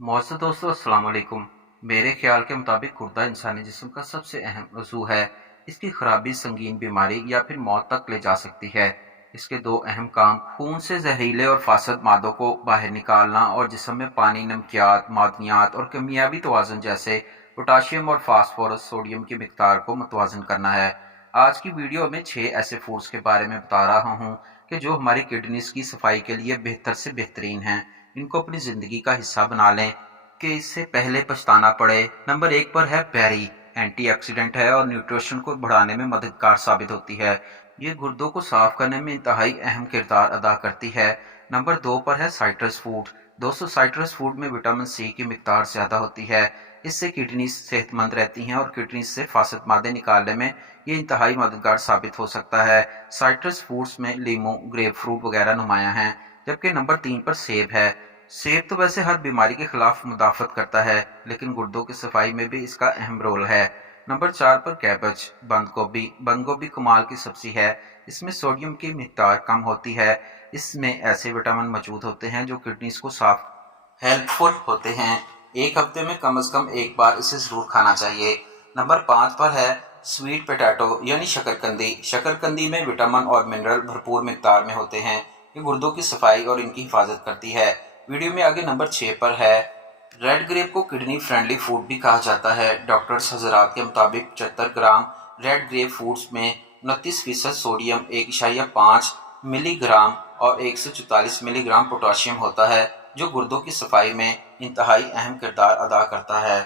मौजूद दोस्तों अस्सलाम वालेकुम। मेरे ख्याल के मुताबिक गुर्दा इंसानी जिस्म का सबसे अहम उज़ू है। इसकी खराबी संगीन बीमारी या फिर मौत तक ले जा सकती है। इसके दो अहम काम खून से जहरीले और फासद मादों को बाहर निकालना और जिस्म में पानी, नमकियात, मादनियात और केमियावी तवाज़ुन जैसे पोटाशियम और फास्फोरस, सोडियम की मिकदार को मुतवाज़न करना है। आज की वीडियो में 6 ऐसे फूड्स के बारे में बता रहा हूँ कि जो हमारी किडनीज की सफाई के लिए बेहतर से बेहतरीन हैं। इनको अपनी ज़िंदगी का हिस्सा बना लें कि इससे पहले पछताना पड़े। नंबर 1 पर है बेरी। एंटीऑक्सीडेंट है और न्यूट्रिशन को बढ़ाने में मददगार साबित होती है। ये गुर्दों को साफ करने में इंतहाई अहम किरदार अदा करती है। नंबर 2 पर है साइट्रस फूड। दोस्तों, साइट्रस फूड में विटामिन सी की मिकदार ज़्यादा होती है। इससे किडनी सेहतमंद रहती हैं और किडनी से फासद मादे निकालने में ये इंतहाई मददगार साबित हो सकता है। साइट्रस फूड्स में लीमू, ग्रेप फ्रूट वगैरह नुमाया हैं। जबकि नंबर 3 पर सेब है। सेब तो वैसे हर बीमारी के खिलाफ मुदाफत करता है, लेकिन गुर्दों की सफाई में भी इसका अहम रोल है। नंबर 4 पर कैबेज, बंद गोभी। बंद गोभी कमाल की सब्जी है। इसमें सोडियम की मिकदार कम होती है। इसमें ऐसे विटामिन मौजूद होते हैं जो किडनीज को साफ हेल्पफुल होते हैं। एक हफ्ते में कम से कम एक बार इसे ज़रूर खाना चाहिए। नंबर 5 पर है स्वीट पोटैटो यानी शकरकंदी। शकरकंदी में विटामिन और मिनरल भरपूर मिकदार में होते हैं। ये गुर्दों की सफाई और इनकी हिफाजत करती है। वीडियो में आगे नंबर 6 पर है रेड ग्रेप को किडनी फ्रेंडली फूड भी कहा जाता है। डॉक्टर्स हजरात के मुताबिक 75 ग्राम रेड ग्रेप फूड्स में 29% सोडियम, 1.5 मिलीग्राम और 144 मिलीग्राम पोटाशियम होता है, जो गुर्दों की सफाई में इंतहाई अहम किरदार अदा करता है।